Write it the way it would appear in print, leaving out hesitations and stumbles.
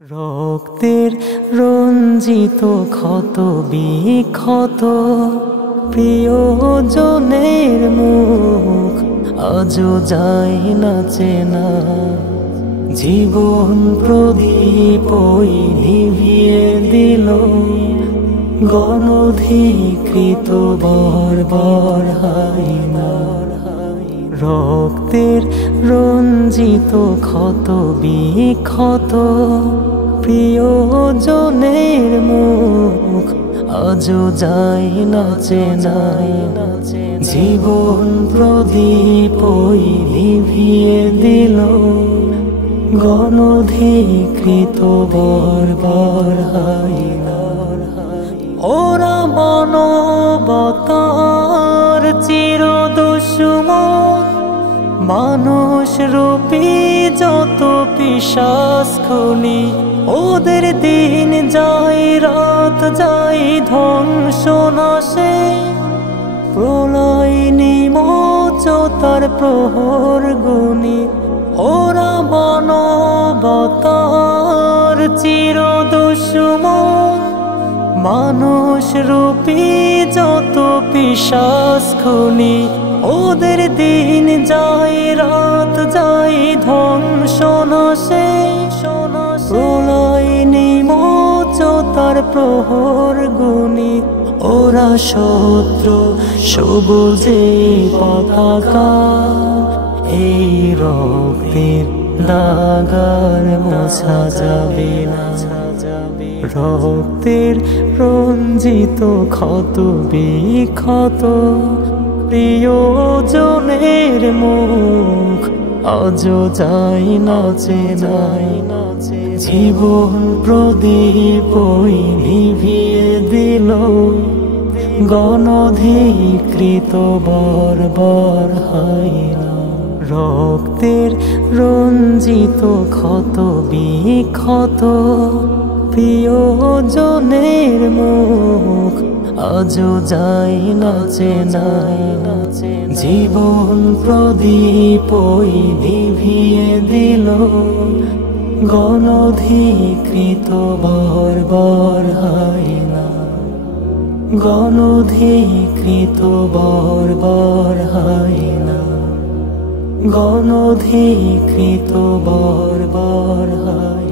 রক্তের রঞ্জিত ক্ষত বিক্ষত প্রিয়জনের মুখ আজও যায় না চেনা। জীবন প্রদীপ ওই নিভিয়ে দিল গণধিকৃত বর্বর হায়না। রক্তের রঞ্জিত ক্ষত বিক্ষত প্রিয়জনের মুখ আজও যায় না চেনাই। জীবন প্রদীপ ওই নিভিয়ে দিল গণধিকৃত বর্বর হায়না। ওরা মানবতার চির দুশমন, মানুষ রূপী যত পিশাচ খুনি। ওদের দিন যায় রাত যায় ধ্বংস নাশে, প্রলয় নিমজ্জতার প্রহর গুনি। ওরা মানবতার চির দুশমন, মানুষ রূপী যত পিশাচ খুনি। ওদের দিন যায় রাত যায় ধ্বংস নাশে, প্রলয় নিমজ্জতার প্রহর গুনি। ওরা শত্রু সবুজে পতাকা, এই রক্তের দাগার মোছা যাবে না। রক্তের রঞ্জিত ক্ষত বিক্ষত প্রিয়জনের মুখ আজও যায় না চেনাই। জীবন প্রদীপ ওই নিভিয়ে দিল গণধিকৃত বর্বর হায়না। রক্তের রঞ্জিত ক্ষত বিক্ষত প্রিয়জনের মুখ আজও যায় না চেনাই। জীবন প্রদীপ ওই নিভিয়ে দিল গণধিকৃত বর্বর হায়না। গণধিকৃত বর্বর হায়না। গণধিকৃত বর্বর হায়না।